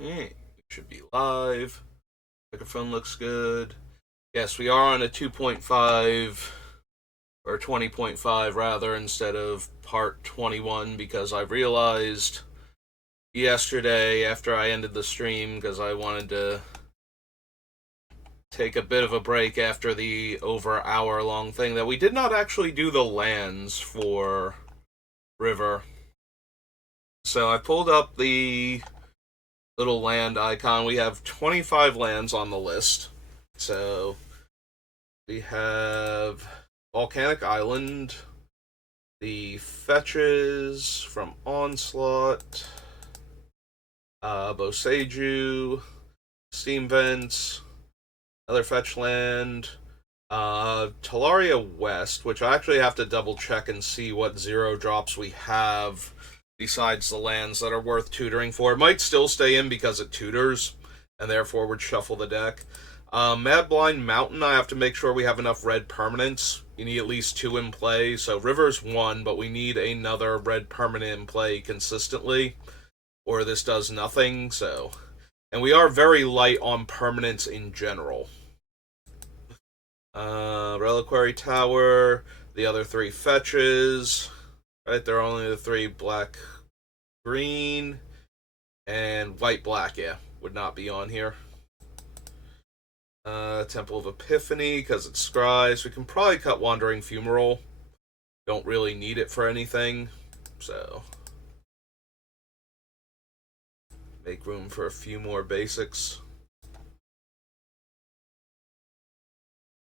Alright, we should be live. Microphone looks good. Yes, we are on a 2.5 or 20.5 rather instead of part 21 because I realized yesterday after I ended the stream because I wanted to take a bit of a break after the over hour long thing that we did not actually do the lands for River. So I pulled up the little land icon. We have 25 lands on the list. So we have Volcanic Island, the Fetches from Onslaught, Boseiju, Steam Vents, another Fetch Land, Talaria West, which I actually have to double check and see what zero drops we have besides the lands that are worth tutoring for. It might still stay in because it tutors, and therefore would shuffle the deck. Mad Blind Mountain, I have to make sure we have enough red permanents. You need at least 2 in play. So River's 1, but we need another red permanent in play consistently, or this does nothing. So, and we are very light on permanents in general. Reliquary Tower, the other 3 fetches. Right, they're only the 3 black, green, and white black. Yeah, would not be on here. Temple of Epiphany, because it's scries. We can probably cut Wandering Fumarole. Don't really need it for anything. So, make room for a few more basics.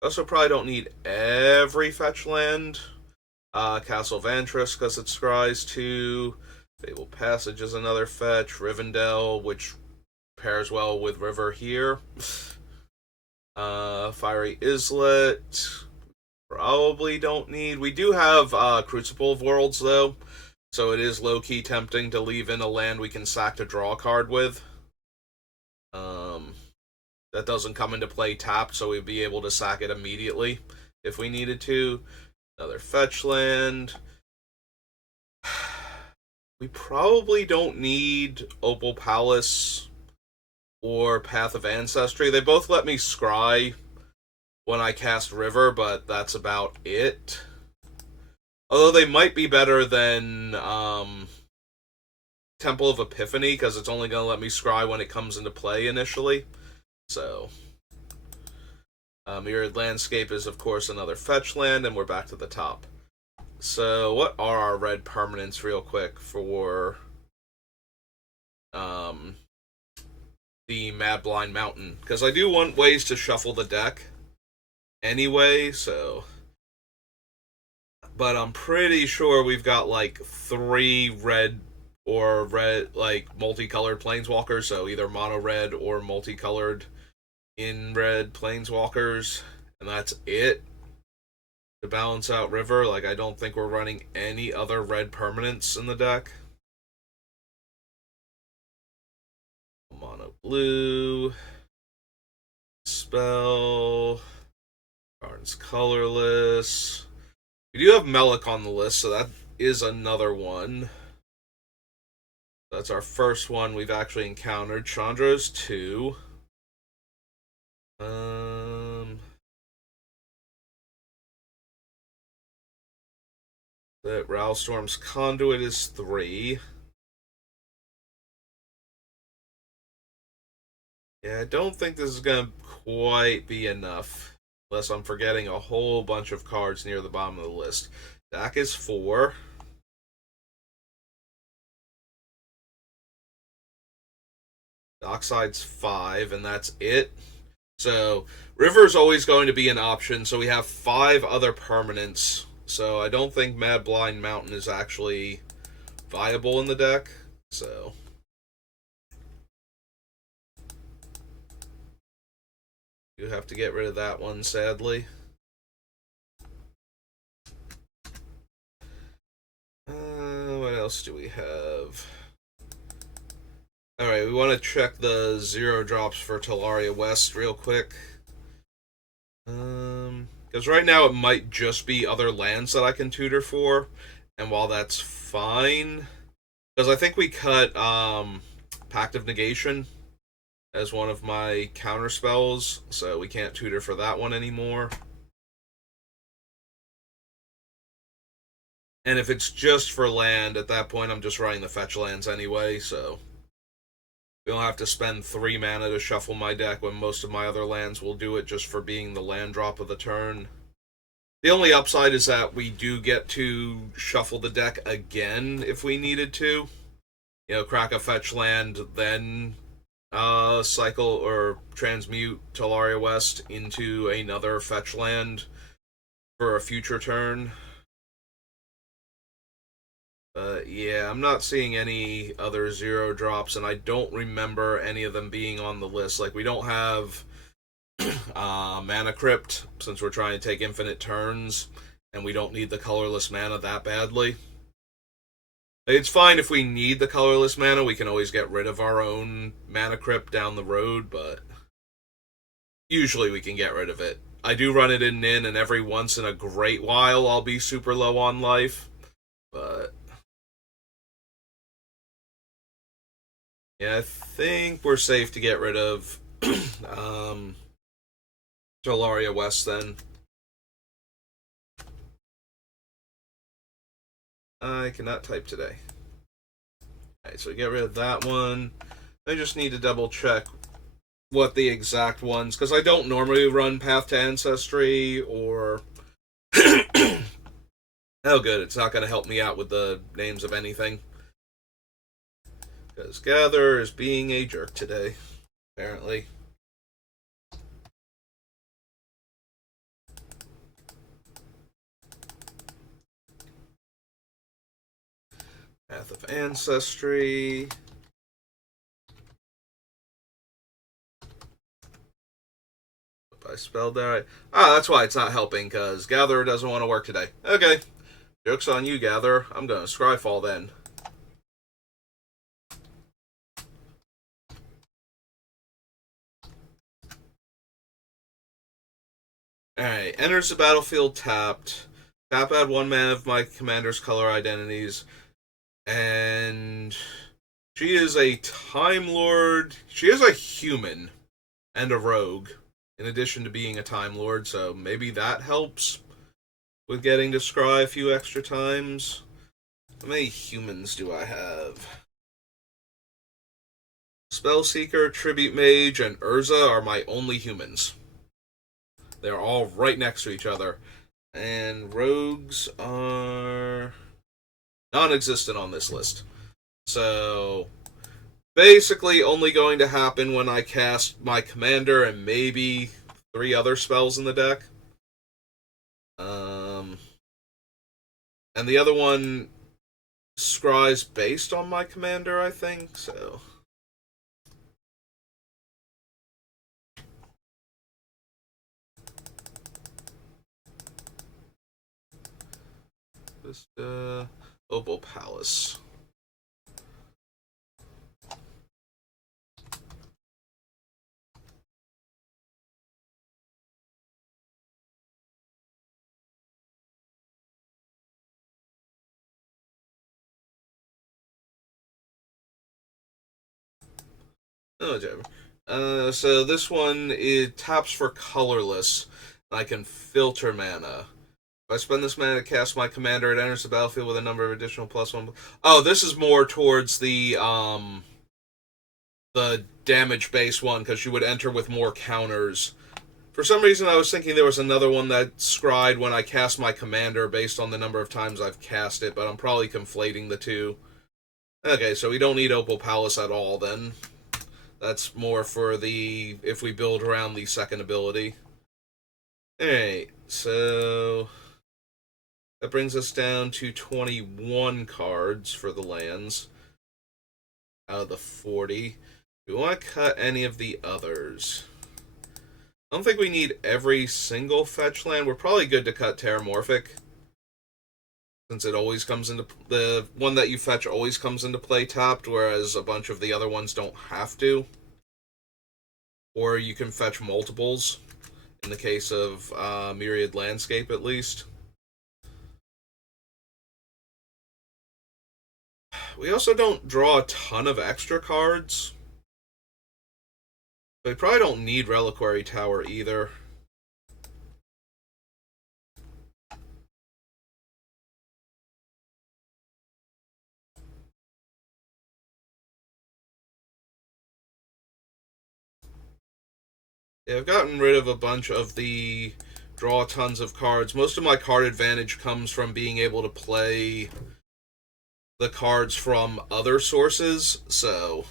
Also, probably don't need every fetch land. Castle Vantress, because it's scries too. Fable Passage is another fetch. Rivendell, which pairs well with River here. Fiery Islet, probably don't need. We do have Crucible of Worlds, though, so it is low-key tempting to leave in a land we can sack to draw a card with. That doesn't come into play tapped, so we'd be able to sack it immediately if we needed to. Another fetch land. We probably don't need Opal Palace or Path of Ancestry. They both let me scry when I cast River, but that's about it. Although they might be better than Temple of Epiphany, because it's only going to let me scry when it comes into play initially. So, Mirrored Landscape is, of course, another fetch land, and we're back to the top. So, what are our red permanents, real quick, for the Mad Blind Mountain? Because I do want ways to shuffle the deck anyway, so. But I'm pretty sure we've got like 3 red or red, like multicolored planeswalkers, so either mono red or multicolored in red planeswalkers, and that's it to balance out River. Like, I don't think we're running any other red permanents in the deck. Mono blue, spell, Karn's colorless. We do have Melek on the list, so that is another one. That's our first one we've actually encountered. Chandra's 2. That Rowstorm's Conduit is 3. Yeah, I don't think this is going to quite be enough. Unless I'm forgetting a whole bunch of cards near the bottom of the list. Dak is 4. Dockside's 5, and that's it. So, River's always going to be an option, so we have 5 other permanents. So, I don't think Mad Blind Mountain is actually viable in the deck. So, you have to get rid of that one, sadly. What else do we have? Alright, we want to check the 0 drops for Talaria West real quick. Because right now it might just be other lands that I can tutor for. And while that's fine, because I think we cut Pact of Negation as one of my counter spells, so we can't tutor for that one anymore. And if it's just for land, at that point I'm just running the fetch lands anyway, so we don't have to spend 3 mana to shuffle my deck when most of my other lands will do it just for being the land drop of the turn. The only upside is that we do get to shuffle the deck again if we needed to. You know, crack a fetch land, then cycle or transmute Talaria West into another fetch land for a future turn. Yeah, I'm not seeing any other 0 drops, and I don't remember any of them being on the list. Like, we don't have Mana Crypt, since we're trying to take infinite turns, and we don't need the colorless mana that badly. It's fine if we need the colorless mana, we can always get rid of our own Mana Crypt down the road, but usually we can get rid of it. I do run it in Nin, and every once in a great while I'll be super low on life, but yeah, I think we're safe to get rid of Talaria West then. I cannot type today. Alright, so get rid of that one. I just need to double check what the exact ones, because I don't normally run Path to Ancestry or... Oh good, it's not going to help me out with the names of anything. Because Gather is being a jerk today, apparently. Path of Ancestry. If I spelled that right. Ah, that's why it's not helping, because Gatherer doesn't want to work today. Okay. Joke's on you, Gatherer. I'm going to Scryfall then. Alright, enters the battlefield tapped. Tap add 1 mana of my commander's color identities. And she is a Time Lord. She is a human and a rogue, in addition to being a Time Lord, so maybe that helps with getting to scry a few extra times. How many humans do I have? Spellseeker, Tribute Mage, and Urza are my only humans. They're all right next to each other. And rogues are non-existent on this list. So, basically only going to happen when I cast my commander and maybe 3 other spells in the deck. And the other one scries based on my commander, I think, so... Just, Opal Palace. Oh, whichever. So this one, it taps for colorless. I can filter mana. If I spend this mana to cast my commander, it enters the battlefield with a number of additional +1. Oh, this is more towards the damage base one, because you would enter with more counters. For some reason, I was thinking there was another one that scried when I cast my commander based on the number of times I've cast it, but I'm probably conflating the two. Okay, so we don't need Opal Palace at all, then. That's more for the... if we build around the second ability. Alright, so... that brings us down to 21 cards for the lands out of the 40. Do we want to cut any of the others? I don't think we need every single fetch land. We're probably good to cut Terramorphic, since it always comes into... the one that you fetch always comes into play tapped, whereas a bunch of the other ones don't have to. Or you can fetch multiples, in the case of Myriad Landscape at least. We also don't draw a ton of extra cards. We probably don't need Reliquary Tower either. Yeah, I've gotten rid of a bunch of the draw tons of cards. Most of my card advantage comes from being able to play the cards from other sources, so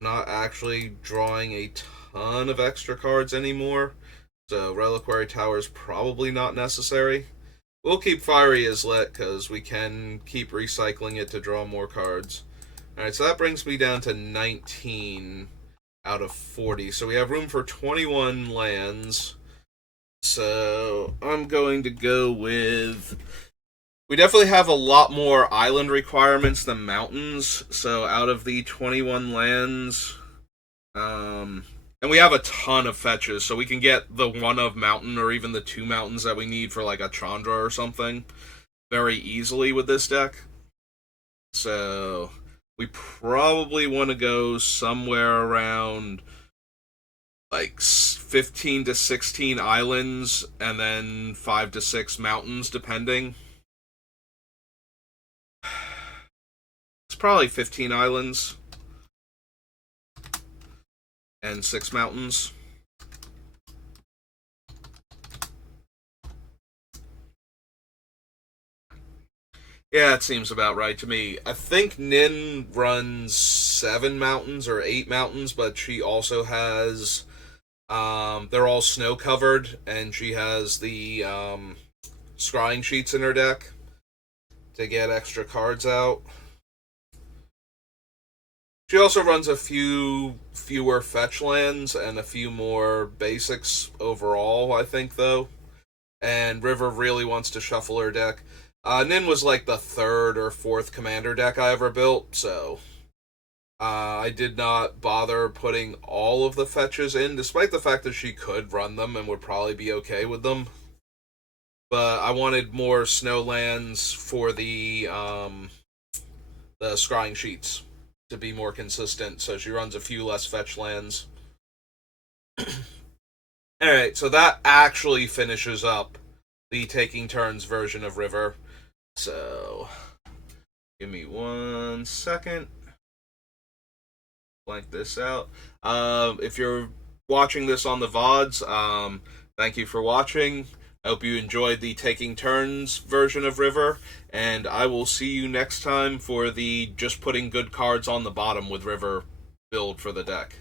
not actually drawing a ton of extra cards anymore. So Reliquary Tower is probably not necessary. We'll keep Fiery Islet because we can keep recycling it to draw more cards. Alright, so that brings me down to 19 out of 40. So we have room for 21 lands. So I'm going to go with... We definitely have a lot more island requirements than mountains. So out of the 21 lands... and we have a ton of fetches, so we can get the one of mountain or even the 2 mountains that we need for like a Chandra or something very easily with this deck. So we probably want to go somewhere around like 15 to 16 islands and then 5 to 6 mountains depending. It's probably 15 islands and 6 mountains. Yeah, it seems about right to me. I think Nin runs 7 mountains or 8 mountains, but she also has they're all snow covered, and she has the scrying sheets in her deck to get extra cards out. She also runs a few fewer fetch lands and a few more basics overall, I think, though. And River really wants to shuffle her deck. Nin was like the 3rd or 4th commander deck I ever built, so I did not bother putting all of the fetches in, despite the fact that she could run them and would probably be okay with them. But I wanted more snow lands for the scrying sheets to be more consistent, so she runs a few less fetch lands. Alright, so that actually finishes up the Taking Turns version of River. So, give me 1 second. Blank this out. If you're watching this on the VODs, thank you for watching. I hope you enjoyed the Taking Turns version of River, and I will see you next time for the just putting good cards on the bottom with River build for the deck.